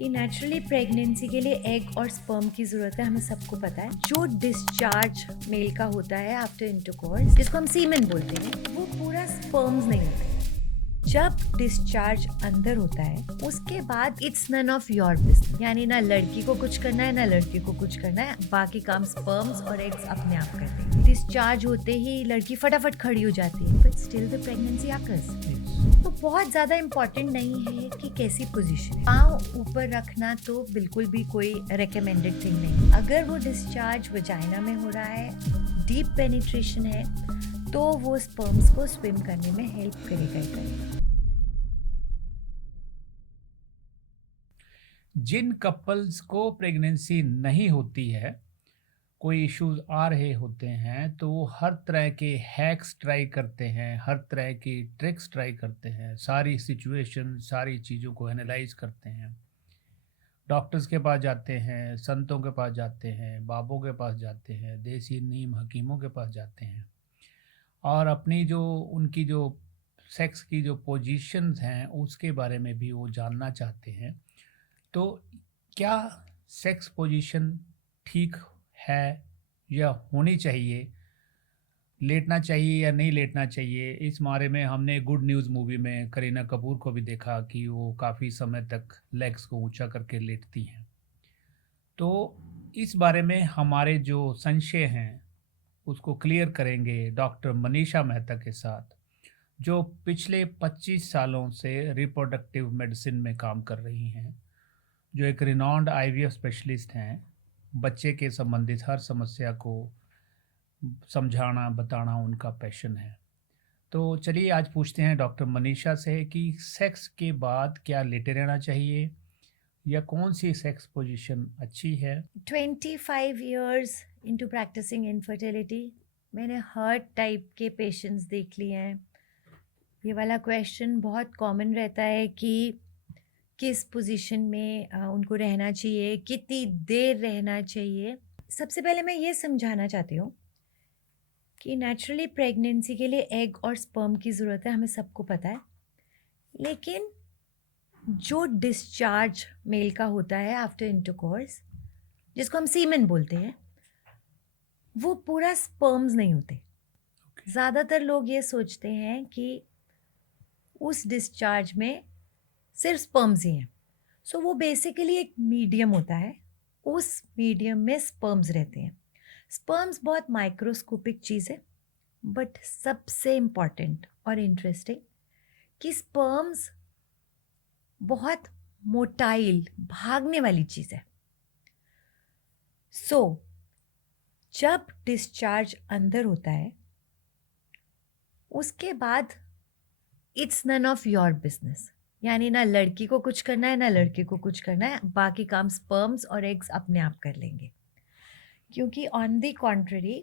कि naturally pregnancy के लिए एग और स्पर्म की ज़रूरत है, हमें सबको पता है। जो डिस्चार्ज मेल का होता है आफ्टर इंटरकोर्स, जिसको हम सीमेन बोलते हैं, वो पूरा स्पर्म्स नहीं होते। जब डिस्चार्ज अंदर होता है उसके बाद it's none of your business, यानी ना लड़की को कुछ करना है ना लड़के को कुछ करना है, बाकी काम स्पर्म्स और एग्स अपने आप करते हैं। डिस्चार्ज होते ही लड़की फटाफट खड़ी हो जाती है, but still the pregnancy occurs. तो बहुत ज्यादा इम्पोर्टेंट नहीं है कि कैसी पोजीशन है। पाँव ऊपर रखना तो बिल्कुल भी कोई रेकमेंडेड थिंग नहीं। अगर वो डिस्चार्ज वजाइना में हो रहा है, डीप पेनिट्रेशन है, तो वो स्पर्म्स को स्विम करने में हेल्प करेगा ही करेगा। जिन कपल्स को प्रेगनेंसी नहीं होती है, कोई इश्यूज आ रहे होते हैं, तो वो हर तरह के हैक्स ट्राई करते हैं, हर तरह की ट्रिक्स ट्राई करते हैं, सारी सिचुएशन सारी चीज़ों को एनालाइज करते हैं। डॉक्टर्स के पास जाते हैं, संतों के पास जाते हैं, बाबों के पास जाते हैं, देसी नीम हकीमों के पास जाते हैं और अपनी जो उनकी जो सेक्स की जो पोजीशंस हैं उसके बारे में भी वो जानना चाहते हैं। तो क्या सेक्स पोजीशन ठीक है या होनी चाहिए, लेटना चाहिए या नहीं लेटना चाहिए, इस बारे में हमने गुड न्यूज़ मूवी में करीना कपूर को भी देखा कि वो काफ़ी समय तक लेग्स को ऊंचा करके लेटती हैं। तो इस बारे में हमारे जो संशय हैं उसको क्लियर करेंगे डॉक्टर मनीषा मेहता के साथ, जो पिछले 25 सालों से रिप्रोडक्टिव मेडिसिन में काम कर रही हैं, जो एक रिनॉन्ड आईवीएफ स्पेशलिस्ट हैं, बच्चे के संबंधित हर समस्या को समझाना बताना उनका पैशन है। तो चलिए आज पूछते हैं डॉक्टर मनीषा से कि सेक्स के बाद क्या लेटे रहना चाहिए या कौन सी सेक्स पोजीशन अच्छी है। 25 years into practicing infertility, मैंने हर टाइप के पेशेंट्स देख लिए हैं। ये वाला क्वेश्चन बहुत कॉमन रहता है कि किस पोजीशन में उनको रहना चाहिए, कितनी देर रहना चाहिए। सबसे पहले मैं ये समझाना चाहती हूँ कि नेचुरली प्रेगनेंसी के लिए एग और स्पर्म की ज़रूरत है, हमें सबको पता है। लेकिन जो डिस्चार्ज मेल का होता है आफ्टर इंटरकोर्स, जिसको हम सीमेन बोलते हैं, वो पूरा स्पर्म्स नहीं होते। ज़्यादातर लोग ये सोचते हैं कि उस डिस्चार्ज में सिर्फ स्पर्म्स ही हैं। सो वो बेसिकली एक मीडियम होता है, उस मीडियम में स्पर्म्स रहते हैं। स्पर्म्स बहुत माइक्रोस्कोपिक चीज़ है, बट सबसे इम्पॉर्टेंट और इंटरेस्टिंग कि स्पर्म्स बहुत मोटाइल भागने वाली चीज़ है। सो जब डिस्चार्ज अंदर होता है उसके बाद it's none of your business, यानी ना लड़की को कुछ करना है ना लड़के को कुछ करना है, बाकी काम स्पर्म्स और एग्स अपने आप कर लेंगे। क्योंकि ऑन द कॉन्ट्ररी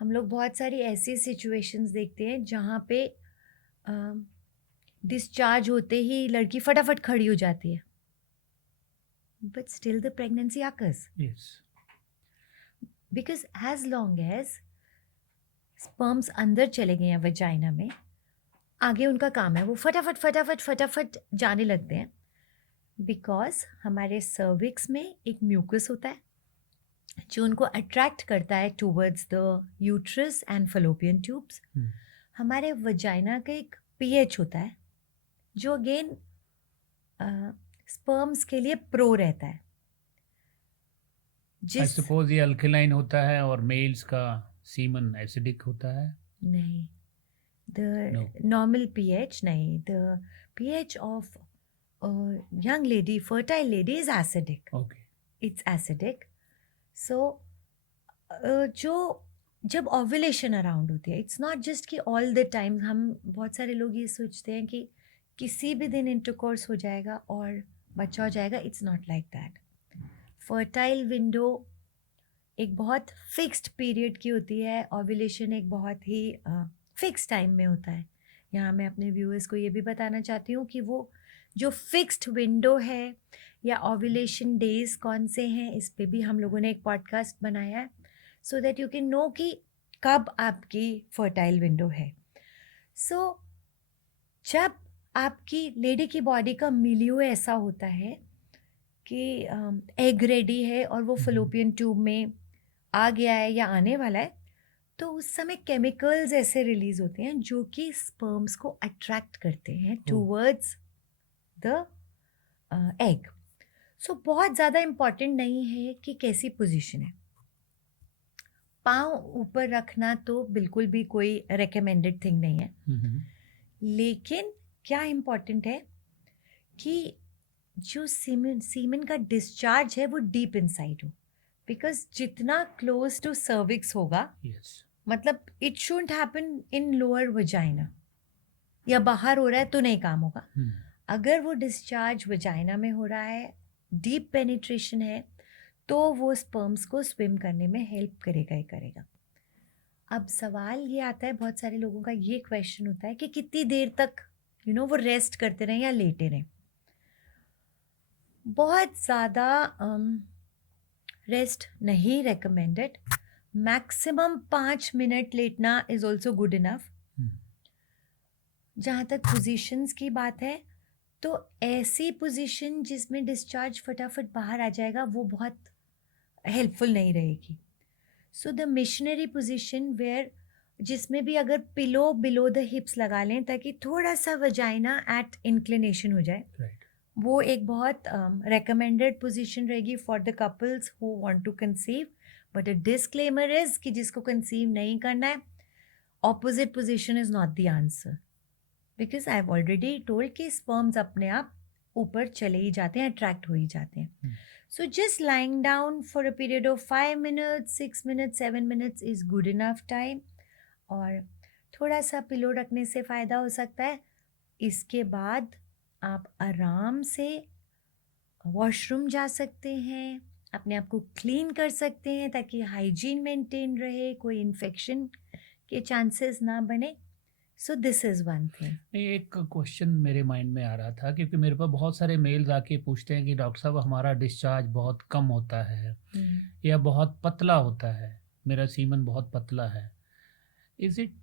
हम लोग बहुत सारी ऐसी सिचुएशंस देखते हैं जहाँ पे डिस्चार्ज होते ही लड़की फटाफट खड़ी हो जाती है, but still the pregnancy occurs yes, because as long as sperms अंदर चले गए हैं वजाइना में, आगे उनका काम है वो फटाफट फटाफट फटाफट जाने लगते हैं। बिकॉज हमारे सर्विक्स में एक म्यूकस होता है जो उनको अट्रैक्ट करता है towards the uterus and Fallopian tubes. हमारे वजाइना का एक पीएच होता है जो अगेन स्पर्म्स के लिए प्रो रहता है। आई जिस सपोज ये अल्कलाइन होता है और मेल्स का सीमन एसिडिक होता है। नहीं, नो, द नॉर्मल पीएच नहीं, the pH of young lady, fertile lady is acidic. Okay, It's acidic. So जो जब ओव्यूलेशन अराउंड होती है, इट्स नॉट जस्ट कि ऑल द टाइम। हम बहुत सारे लोग ये सोचते हैं कि किसी भी दिन इंटरकोर्स हो जाएगा और बच्चा हो जाएगा। It's not like that. Fertile window एक बहुत फिक्स्ड पीरियड की होती है, ओव्यूलेशन एक बहुत ही फिक्स टाइम में होता है। यहाँ मैं अपने व्यूअर्स को ये भी बताना चाहती हूँ कि वो जो फिक्स्ड विंडो है या ओव्यूलेशन डेज कौन से हैं, इस पे भी हम लोगों ने एक पॉडकास्ट बनाया है, so that you can know कि कब आपकी फर्टाइल विंडो है। सो जब आपकी लेडी की बॉडी का मिलियो ऐसा होता है कि एग रेडी है और वो फलोपियन ट्यूब में आ गया है या आने वाला है, तो उस समय केमिकल्स ऐसे रिलीज होते हैं जो कि स्पर्म्स को अट्रैक्ट करते हैं टूवर्ड्स द एग। सो बहुत ज़्यादा इम्पॉर्टेंट नहीं है कि कैसी पोजीशन है। पाँव ऊपर रखना तो बिल्कुल भी कोई रेकमेंडेड थिंग नहीं है, लेकिन क्या इम्पॉर्टेंट है कि जो सीमेन का डिस्चार्ज है वो डीप इनसाइड हो, बिकॉज जितना क्लोज टू सर्विक्स होगा, यस मतलब it shouldn't happen in lower vagina या बाहर हो रहा है तो नहीं काम होगा। अगर वो डिस्चार्ज वजाइना में हो रहा है, डीप पेनिट्रेशन है, तो वो स्पर्म्स को स्विम करने में हेल्प करेगा ही करेगा। अब सवाल ये आता है, बहुत सारे लोगों का ये क्वेश्चन होता है कि कितनी देर तक वो रेस्ट करते रहें या लेटे रहें। बहुत ज़्यादा रेस्ट नहीं रेकमेंडेड। मैक्सिमम 5 मिनट लेटना इज़ ऑल्सो गुड इनफ। जहाँ तक पोजीशंस की बात है, तो ऐसी पोजीशन जिसमें डिस्चार्ज फटाफट बाहर आ जाएगा वो बहुत हेल्पफुल नहीं रहेगी। So the missionary position where, जिसमें भी अगर पिलो बिलो द हिप्स लगा लें ताकि थोड़ा सा वजाइना एट इंक्लिनेशन हो जाए, राइट वो एक बहुत रेकमेंडेड पोजीशन रहेगी for the couples who want to conceive. But a disclaimer is कि जिसको कंसीव नहीं करना है, opposite position is not the answer, because I have already told कि स्पर्म्स अपने आप ऊपर चले ही जाते हैं, अट्रैक्ट हो ही जाते हैं। So just lying down for a period of 5 minutes, 6 minutes, 7 minutes is good enough time. और थोड़ा सा पिलो रखने से फ़ायदा हो सकता है। इसके बाद आप आराम से वॉशरूम जा सकते हैं, अपने आप को क्लीन कर सकते हैं ताकि हाइजीन मेंटेन रहे, कोई इन्फेक्शन के चांसेस ना बने। So this is one thing. नहीं, एक क्वेश्चन मेरे माइंड में आ रहा था क्योंकि मेरे पास बहुत सारे मेल्स आके पूछते हैं कि डॉक्टर साहब हमारा डिस्चार्ज बहुत कम होता है या बहुत पतला होता है, मेरा सीमन बहुत पतला है। इज़ इट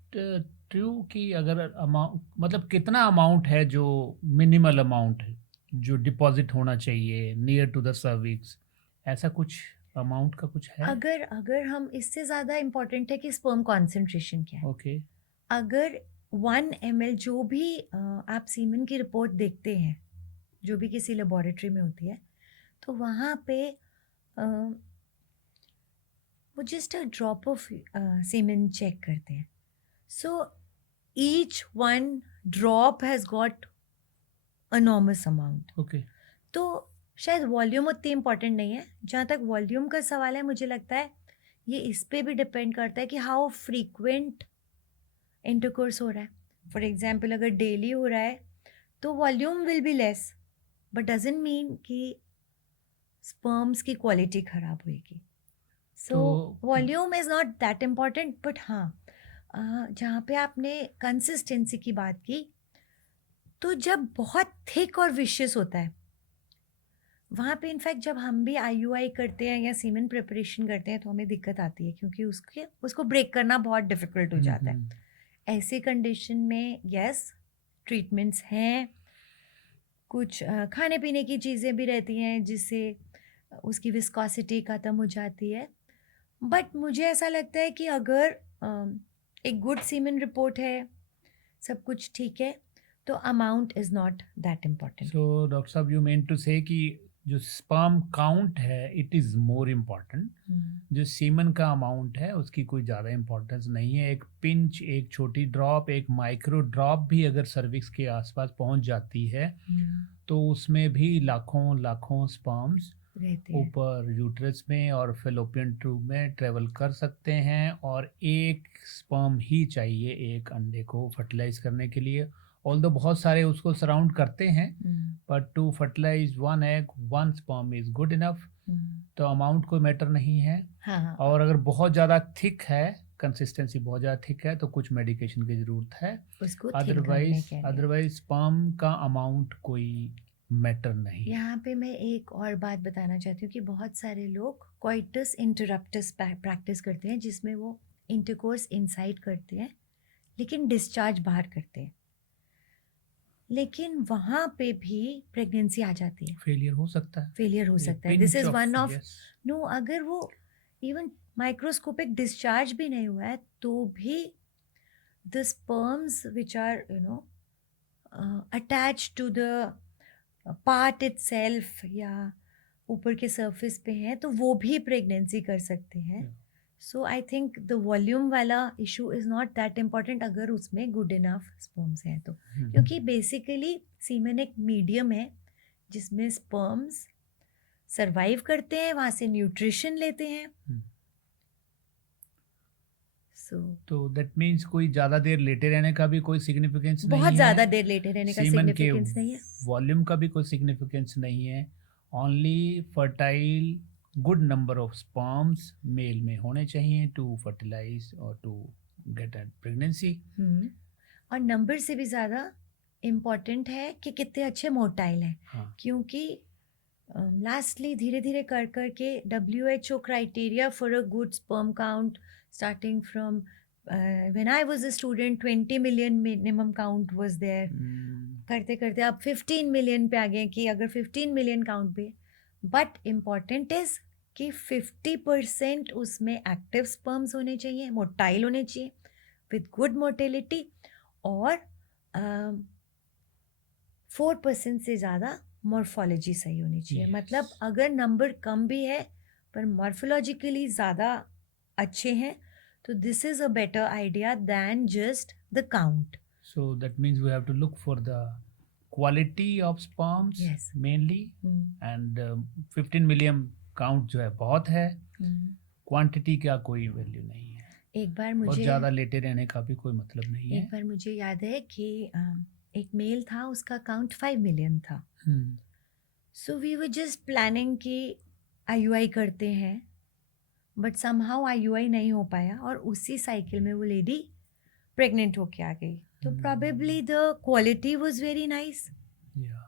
ट्रू कि अगर अमाउंट, मतलब कितना अमाउंट है जो मिनिमल अमाउंट है जो डिपॉजिट होना चाहिए नियर टू द सर्विक्स, ऐसा कुछ अमाउंट का कुछ है? अगर हम इससे ज़्यादा इम्पोर्टेंट है कि स्पर्म कॉन्सेंट्रेशन क्या है। ओके अगर 1 ml जो भी आप सीमन की रिपोर्ट देखते हैं, जो भी किसी लेबोरेटरी में होती है, तो वहाँ पे वो just a drop of semen check करते हैं। So each one drop has got enormous amount. Okay तो शायद वॉल्यूम उतनी इम्पॉर्टेंट नहीं है। जहाँ तक वॉल्यूम का सवाल है, मुझे लगता है ये इस पे भी डिपेंड करता है कि हाउ फ्रीक्वेंट इंटरकोर्स हो रहा है। फॉर एग्जाम्पल अगर डेली हो रहा है तो volume will be less, but doesn't mean कि स्पर्म्स की क्वालिटी खराब होएगी। सो तो volume is not that important. But हाँ, जहाँ पे आपने कंसिस्टेंसी की बात की, तो जब बहुत थिक और विशियस होता है, वहाँ पे इनफैक्ट जब हम भी IUI करते हैं या सीमेन प्रिपरेशन करते हैं तो हमें दिक्कत आती है, क्योंकि उसको ब्रेक करना बहुत डिफ़िकल्ट हो जाता है। ऐसे कंडीशन में यस, ट्रीटमेंट्स हैं, कुछ खाने पीने की चीज़ें भी रहती हैं जिससे उसकी विस्कोसिटी ख़त्म हो जाती है। बट मुझे ऐसा लगता है कि अगर एक गुड सीमेन रिपोर्ट है, सब कुछ ठीक है, तो amount is not that important. So doctor साहब यू मीन टू से कि जो स्पर्म काउंट है इट इज़ मोर इम्पॉर्टेंट, जो सीमन का अमाउंट है उसकी कोई ज़्यादा इम्पोर्टेंस नहीं है। एक पिंच, एक छोटी ड्रॉप, एक माइक्रो ड्रॉप भी अगर सर्विक्स के आसपास पहुंच जाती है तो उसमें भी लाखों लाखों स्पर्म्स रहते हैं। ऊपर यूट्रस में और फेलोपियन ट्यूब में ट्रेवल कर सकते हैं, और एक स्पर्म ही चाहिए एक अंडे को फर्टिलाइज करने के लिए। ऑल्दो बहुत सारे उसको सराउंड करते हैं, but to fertilise one egg one sperm is good enough. तो अमाउंट कोई मैटर नहीं है। हाँ, और अगर बहुत ज़्यादा थिक है, कंसिस्टेंसी बहुत ज़्यादा थिक है, तो कुछ मेडिकेशन की ज़रूरत है। उसको थिक करने के लिए। अदरवाइज स्पर्म का अमाउंट कोई मैटर नहीं है। यहाँ पे मैं एक और बात बताना चाहती हूँ कि बहुत सारे लोग कोइटस इंटरप्टस प्रैक्टिस करते हैं, जिसमें वो इंटरकोर्स इनसाइड करते हैं लेकिन डिस्चार्ज बाहर करते हैं। लेकिन वहाँ पे भी प्रेगनेंसी आ जाती है, फेलियर हो सकता है, फेलियर हो ए सकता है. This pinch is of one of, yes. No, अगर वो इवन माइक्रोस्कोपिक डिस्चार्ज भी नहीं हुआ है तो भी the sperms which are attach to the part itself या ऊपर के सरफेस पे हैं तो वो भी प्रेगनेंसी कर सकते हैं. सो आई थिंक द वॉल्यूम वाला issue is not that important अगर उसमें गुड इनफ स्पर्म्स हैं तो, क्योंकि बेसिकली सीमेन एक मीडियम है जिसमें स्पर्म्स सरवाइव करते हैं, वहाँ से न्यूट्रिशन लेते हैं. सो तो दैट मीन्स कोई ज़्यादा देर लेटे रहने का भी कोई सिग्निफिकेंस नहीं बहुत है, ज़्यादा देर लेटे रहने का सीमन के सिग्निफिकेंस नहीं है. वॉल्यूम का भी कोई सिग्निफिकेंस नहीं है. Only fertile good number of sperms male में होने चाहिए टू फर्टिलाइज और टू गेट एट प्रेगनेंसी. और नंबर से भी ज़्यादा इम्पॉर्टेंट है कि कितने अच्छे मोटाइल हैं. हाँ. क्योंकि लास्टली धीरे धीरे कर कर के WHO criteria for a good sperm count starting from when I was a student 20 million minimum count was there. करते करते अब 15 मिलियन पे आ गए कि अगर 15 मिलियन काउंट पे, बट इम्पॉर्टेंट इज़ कि 50% उसमें एक्टिव स्पर्म्स होने चाहिए, मोटाइल होने चाहिए विद गुड मोटिलिटी, और 4% से ज़्यादा मॉर्फोलॉजी सही होनी चाहिए. Yes. मतलब अगर नंबर कम भी है पर मॉर्फोलॉजिकली ज़्यादा अच्छे हैं तो this is a better idea than just the count. So that means we have to look for the quality of sperms Yes. mainly, and 15 million count जो है बहुत है, क्वांटिटी का कोई वैल्यू नहीं है. एक बार बहुत मुझे ज़्यादा लेटे रहने का भी कोई मतलब नहीं है. एक बार मुझे याद है कि एक मेल था, उसका काउंट 5 मिलियन था. So we were just planning कि IUI करते हैं, बट समहाउ IUI नहीं हो पाया और उसी साइकिल में वो लेडी प्रेग्नेंट होके आ गई. तो probably the quality was very nice. Yeah.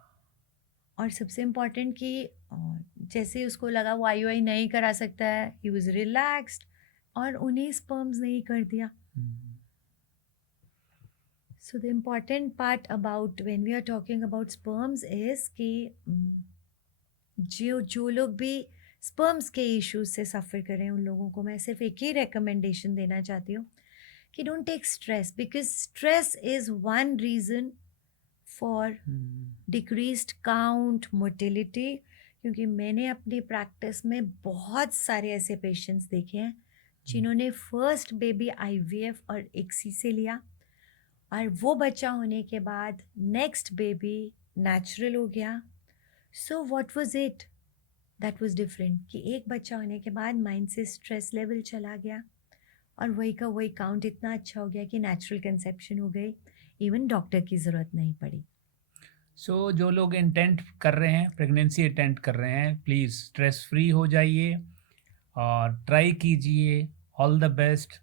और सबसे इम्पॉर्टेंट कि जैसे उसको लगा वो IUI नहीं करा सकता है, ही वाज रिलैक्स्ड और उन्हें स्पर्म्स नहीं कर दिया. So the important part about when we are talking about sperms is कि जो लोग भी स्पर्म्स के इश्यूज से सफ़र कर रहे हैं उन लोगों को मैं सिर्फ एक ही रिकमेंडेशन देना चाहती हूँ कि don't take stress, because stress is one reason for decreased count, motility. क्योंकि मैंने अपनी प्रैक्टिस में बहुत सारे ऐसे पेशेंट्स देखे हैं जिन्होंने फर्स्ट बेबी IVF और ICSI से लिया और वो बच्चा होने के बाद नेक्स्ट बेबी नेचुरल हो गया. So what was it that was different कि एक बच्चा होने के बाद माइंड से स्ट्रेस लेवल चला गया और वही का वही काउंट इतना अच्छा हो गया कि नेचुरल कंसेप्शन हो गई, इवन डॉक्टर की ज़रूरत नहीं पड़ी. सो जो लोग इंटेंट कर रहे हैं, प्रेगनेंसी अटेम्प्ट कर रहे हैं, प्लीज़ स्ट्रेस फ्री हो जाइए और ट्राई कीजिए. All the best.